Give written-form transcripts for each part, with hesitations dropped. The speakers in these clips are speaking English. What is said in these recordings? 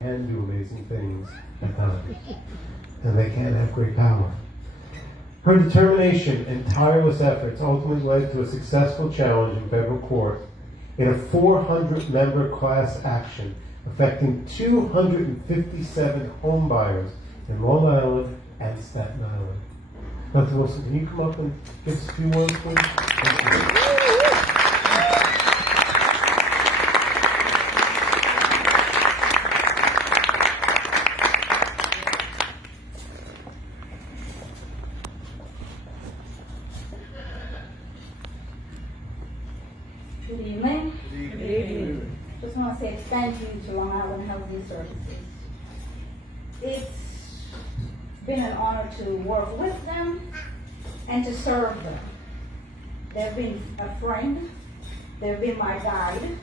can do amazing things at times, and they can have great power. Her determination and tireless efforts ultimately led to a successful challenge in federal court in a 400-member class action affecting 257 home buyers in Long Island and Staten Island. Dr. Wilson, can you come up and give us a few words, please? Thank you. Good evening. Good evening. Just want to say thank you to Long Island Housing Services. It's been an honor to work with them and to serve them. They've been a friend. They've been my guide.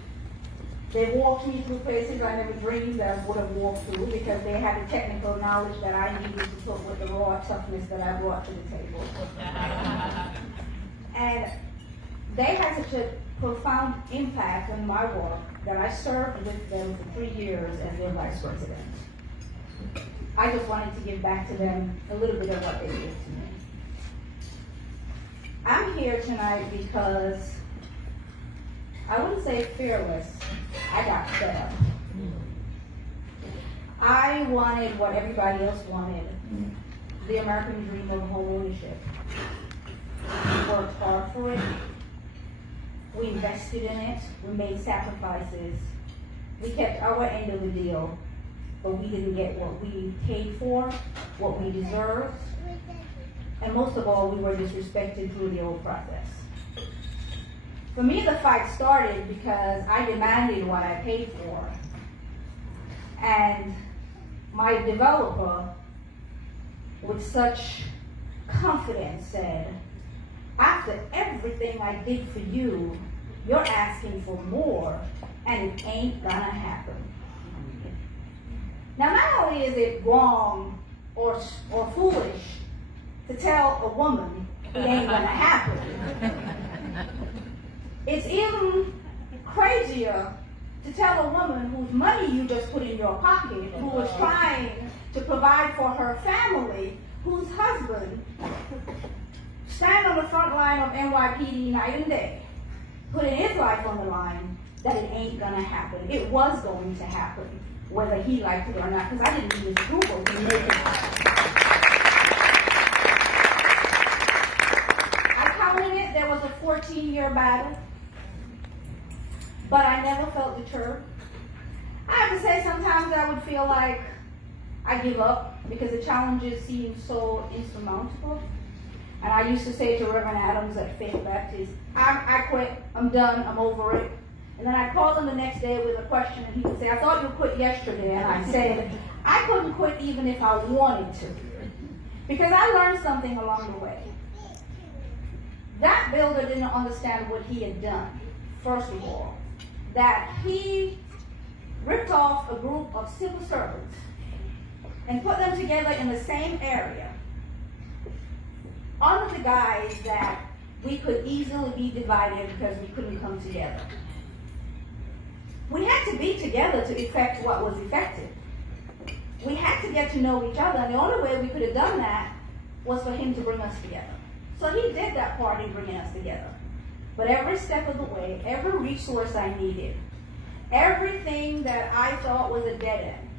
They walked me through places I never dreamed that I would have walked through because they had the technical knowledge that I needed to put with the raw toughness that I brought to the table. And they had such a profound impact on my work that I served with them for 3 years as their vice president. I just wanted to give back to them a little bit of what they did to me. I'm here tonight because I wouldn't say fearless, I got fed up. I wanted what everybody else wanted, the American dream of home ownership. We worked hard for it. We invested in it. We made sacrifices. We kept our end of the deal, but we didn't get what we paid for, what we deserved, and most of all, we were disrespected through the whole process. For me, the fight started because I demanded what I paid for, and my developer, with such confidence, said, after everything I did for you, you're asking for more, and it ain't gonna happen. Now, not only is it wrong or foolish to tell a woman it ain't gonna happen, it's even crazier to tell a woman whose money you just put in your pocket, who was trying to provide for her family, whose husband stand on the front line of NYPD night and day, putting his life on the line, that it ain't gonna happen. It was going to happen, whether he liked it or not, because I didn't use Google to make it happen. I counted it, there was a 14-year battle, but I never felt deterred. I have to say, sometimes I would feel like I give up because the challenges seemed so insurmountable. And I used to say to Reverend Adams at Faith Baptist, I quit, I'm done, I'm over it. And then I'd call him the next day with a question, and he would say, I thought you quit yesterday. And I said, I couldn't quit even if I wanted to. Because I learned something along the way. That builder didn't understand what he had done, first of all. That he ripped off a group of civil servants and put them together in the same area, under the guise that we could easily be divided because we couldn't come together. We had to be together to effect what was effected. We had to get to know each other, and the only way we could have done that was for him to bring us together. So he did that part in bringing us together. But every step of the way, every resource I needed, everything that I thought was a dead end,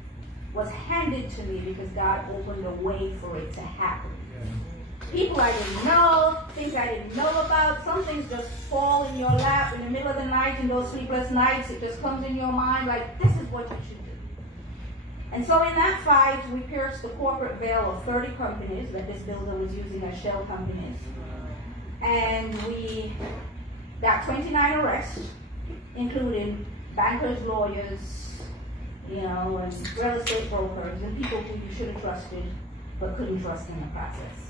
was handed to me because God opened a way for it to happen. People I didn't know, things I didn't know about, some things just fall in your lap in the middle of the night, in those sleepless nights, it just comes in your mind like, this is what you should do. And so in that fight, we pierced the corporate veil of 30 companies that this builder was using as shell companies. And we got 29 arrests, including bankers, lawyers, and real estate brokers, and people who you should have trusted, but couldn't trust in the process.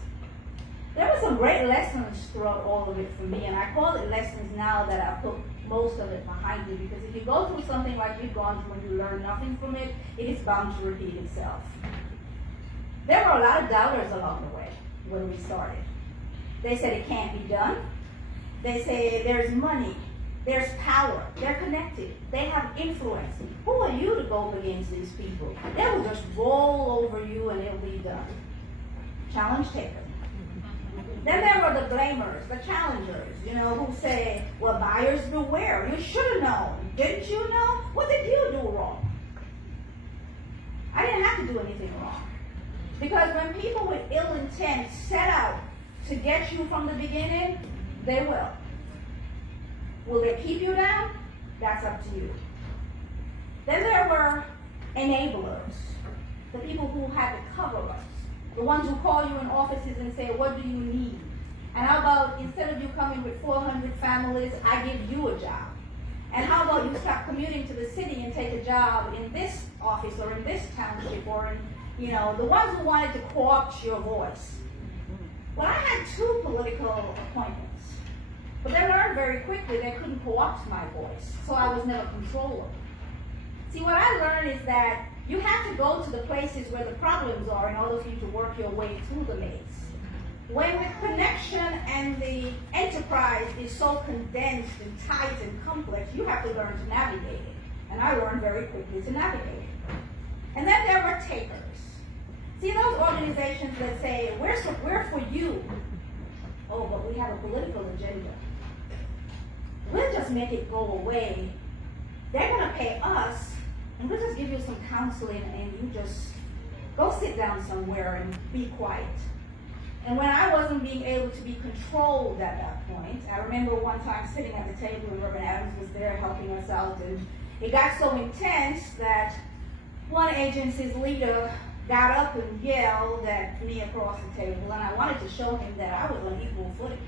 There were some great lessons throughout all of it for me, and I call it lessons now that I've put most of it behind me, because if you go through something like we've gone through and you learn nothing from it, it is bound to repeat itself. There were a lot of doubters along the way when we started. They said it can't be done. They say there's money There's power. They're connected. They have influence. Who are you to go up against these people? They will just roll over you and it'll be done. Challenge taker. Then there were the blamers, the challengers, who say, well, buyers beware. You should have known. Didn't you know? What did you do wrong? I didn't have to do anything wrong. Because when people with ill intent set out to get you from the beginning, they will. Will they keep you down? That's up to you. Then there were enablers, the people who had to cover us, the ones who call you in offices and say, what do you need? And how about instead of you coming with 400 families, I give you a job? And how about you stop commuting to the city and take a job in this office or in this township or in, the ones who wanted to co-opt your voice. Well, I had 2 political appointments. But they learned very quickly they couldn't co-opt my voice, so I was never controllable. See, what I learned is that you have to go to the places where the problems are in order for you to work your way through the maze. When the connection and the enterprise is so condensed and tight and complex, you have to learn to navigate it. And I learned very quickly to navigate it. And then there were takers. See, those organizations that say, we're for you. Oh, but we have a political agenda. We'll just make it go away. They're going to pay us, and we'll just give you some counseling, and you just go sit down somewhere and be quiet. And when I wasn't being able to be controlled at that point, I remember one time sitting at the table and Reverend Adams was there helping us out, and it got so intense that one agency's leader got up and yelled at me across the table, and I wanted to show him that I was on equal footing.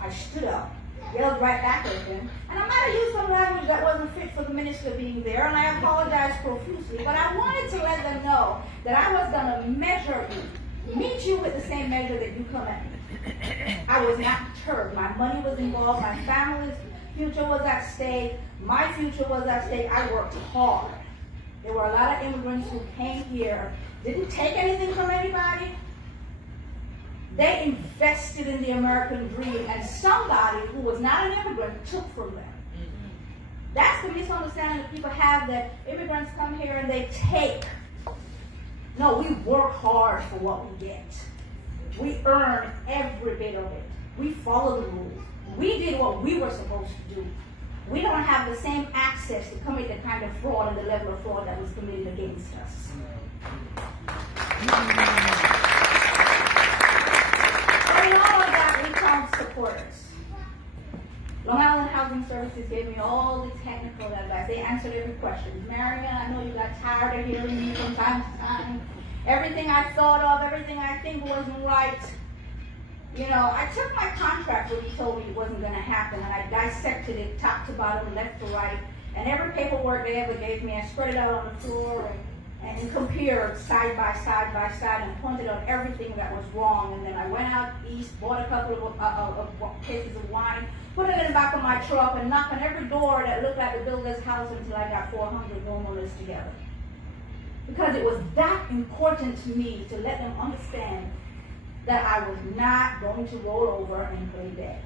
I stood up, yelled right back at him, and I might have used some language that wasn't fit for the minister being there, and I apologized profusely, but I wanted to let them know that I was going to measure you, meet you with the same measure that you come at me. I was not deterred. My money was involved, my family's future was at stake, my future was at stake. I worked hard. There were a lot of immigrants who came here, didn't take anything from anybody. They invested in the American dream, and somebody who was not an immigrant took from them. That's the misunderstanding that people have, that immigrants come here and they take. No, we work hard for what we get. We earn every bit of it. We follow the rules. We did what we were supposed to do. We don't have the same access to commit the kind of fraud and the level of fraud that was committed against us. But in all of that, we found supporters. Long Island Housing Services gave me all the technical advice. They answered every question. Marion, I know you got tired of hearing me from time to time. Everything I thought of, everything I think wasn't right. I took my contract when he told me it wasn't going to happen, and I dissected it top to bottom, left to right, and every paperwork they ever gave me, I spread it out on the floor and compared side by side and pointed out everything that was wrong. And then I went out east, bought a couple of cases of wine, put it in the back of my truck, and knocked on every door that looked like the builder's house until I got 400 homeowners together. Because it was that important to me to let them understand that I was not going to roll over and play dead.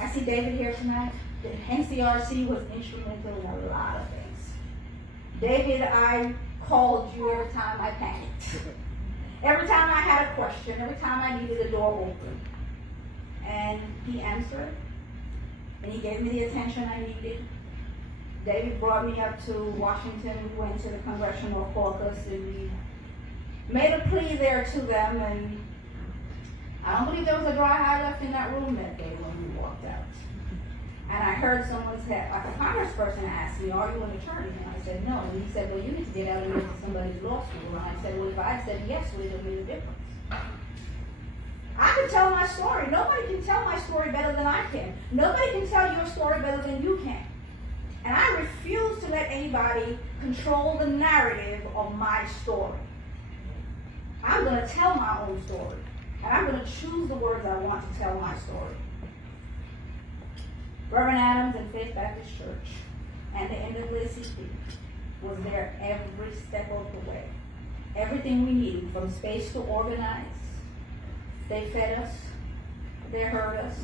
I see David here tonight. The NCRC was instrumental in a lot of things. David, I called you every time I panicked. Every time I had a question, every time I needed a door open. And he answered, and he gave me the attention I needed. David brought me up to Washington. We went to the Congressional Caucus, and we made a plea there to them, and I don't believe there was a dry eye left in that room that day when we walked out. And I heard someone say, like a congressperson asked me, are you an attorney? And I said, no. And he said, well, you need to get out and go to somebody's law school. And I said, well, if I said yes, would it have made a difference? I can tell my story. Nobody can tell my story better than I can. Nobody can tell your story better than you can. And I refuse to let anybody control the narrative of my story. I'm going to tell my own story. And I'm going to choose the words I want to tell my story. Reverend Adams and Faith Baptist Church and the NAACP was there every step of the way. Everything we needed, from space to organize. They fed us. They heard us.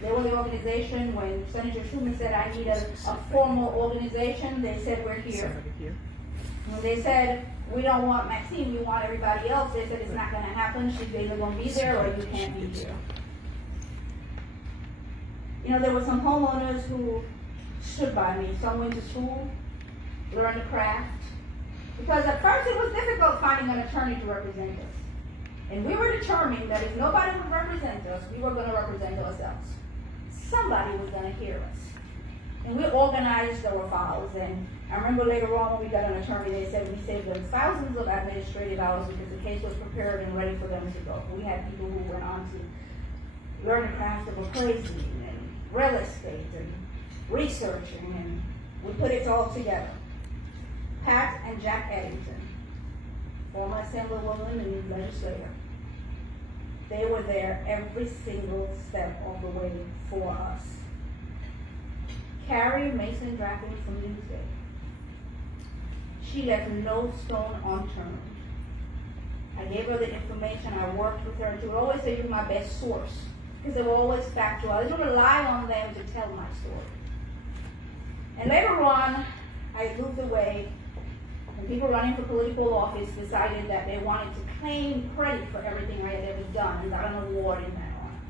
They were the organization when Senator Schumer said, I need a formal organization. They said, we're here. When they said, we don't want Maxine, we want everybody else, they said, it's not going to happen. She's either going to be there or you can't be here. You know, there were some homeowners who stood by me. Some went to school, learned the craft. Because at first it was difficult finding an attorney to represent us. And we were determined that if nobody would represent us, we were going to represent ourselves. Somebody was going to hear us. And we organized our files. And I remember later on when we got an attorney, they said we saved them thousands of administrative hours because the case was prepared and ready for them to go. We had people who went on to learn the craft of appraising and real estate and researching, and we put it all together. Pat and Jack Eddington, former Assemblywoman and legislator, they were there every single step of the way for us. Carrie Mason Drafting from Newsday. She left no stone unturned. I gave her the information, I worked with her, and she would always say, you're my best source, because they were always factual. I didn't rely on them to tell my story. And later on, I moved away, and people running for political office decided that they wanted to claim credit for everything I had ever done, and got an award in that honor.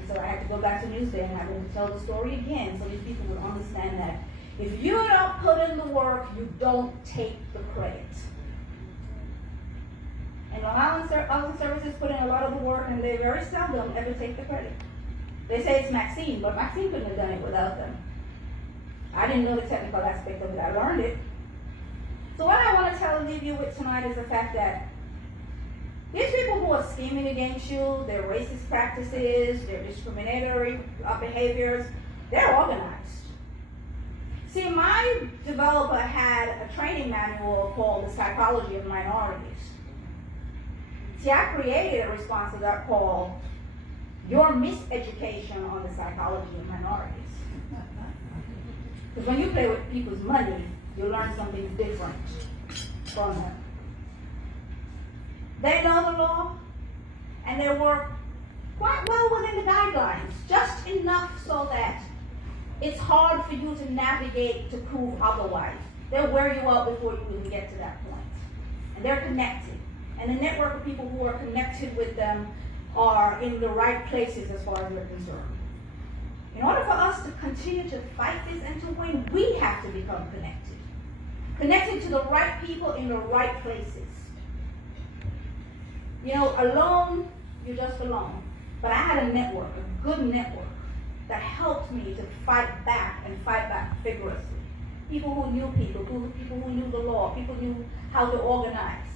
And so I had to go back to Newsday, and I had to tell the story again, so these people would understand that if you don't put in the work, you don't take the credit. And Long Island Services put in a lot of the work, and they very seldom ever take the credit. They say it's Maxine, but Maxine couldn't have done it without them. I didn't know the technical aspect of it. I learned it. So what I want to leave you with tonight is the fact that these people who are scheming against you, their racist practices, their discriminatory behaviors, they're organized. See, my developer had a training manual called The Psychology of Minorities. See, I created a response to that called Your Miseducation on the Psychology of Minorities. Because when you play with people's money, you learn something different from them. They know the law, and they work quite well within the guidelines, just enough so that it's hard for you to navigate to prove otherwise. They'll wear you out before you even get to that point. And they're connected. And the network of people who are connected with them are in the right places as far as we're concerned. In order for us to continue to fight this and to win, we have to become connected. Connected to the right people in the right places. You know, alone, you're just alone. But I had a network, a good network, that helped me to fight back and fight back vigorously. People who knew people who knew the law, people who knew how to organize.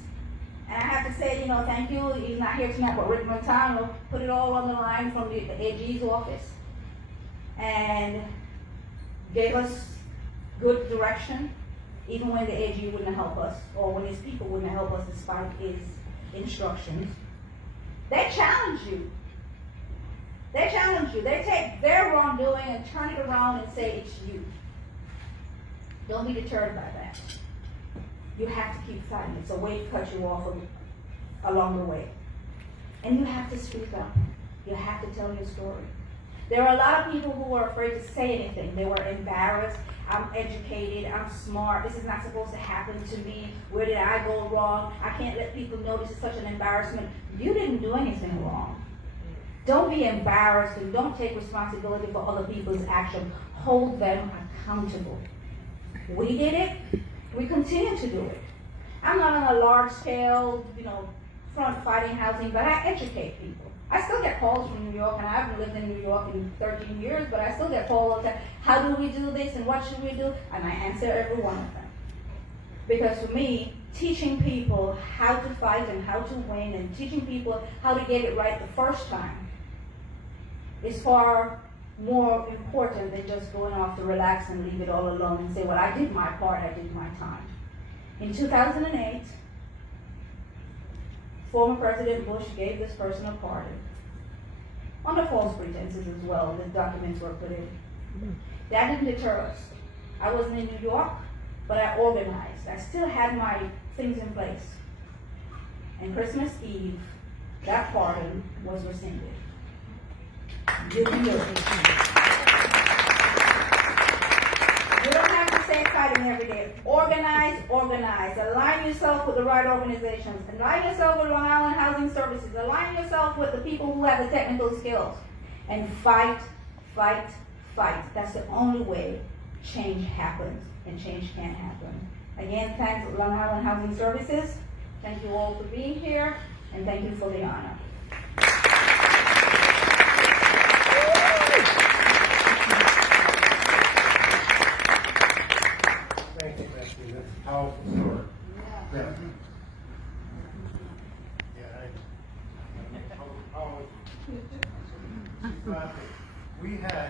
And I have to say, you know, thank you. He's not here tonight, but Rick Montano put it all on the line from the AG's office and gave us good direction, even when the AG wouldn't help us, or when his people wouldn't help us despite his instructions. They challenge you. They challenge you. They take their wrongdoing and turn it around and say it's you. Don't be deterred by that. You have to keep fighting. It's a way to cut you off along the way. And you have to speak up. You have to tell your story. There are a lot of people who are afraid to say anything. They were embarrassed. I'm educated. I'm smart. This is not supposed to happen to me. Where did I go wrong? I can't let people know this is such an embarrassment. You didn't do anything wrong. Don't be embarrassed and don't take responsibility for other people's action. Hold them accountable. We did it. We continue to do it. I'm not on a large scale, front fighting housing, but I educate people. I still get calls from New York, and I haven't lived in New York in 13 years, but I still get calls all the time. How do we do this, and what should we do? And I answer every one of them. Because for me, teaching people how to fight and how to win, and teaching people how to get it right the first time is far more important than just going off to relax and leave it all alone and say, well, I did my part, I did my time. In 2008, former President Bush gave this person a pardon. Under false pretenses as well, the documents were put in. That didn't deter us. I wasn't in New York, but I organized. I still had my things in place. And Christmas Eve, that pardon was rescinded. Good deal. You don't have to stay excited every day. Organize, organize. Align yourself with the right organizations. Align yourself with Long Island Housing Services. Align yourself with the people who have the technical skills. And fight, fight, fight. That's the only way change happens, and change can happen. Again, thanks Long Island Housing Services. Thank you all for being here, and thank you for the honor. Thank you, Maxine. That's a powerful story. Yeah. Yeah, we had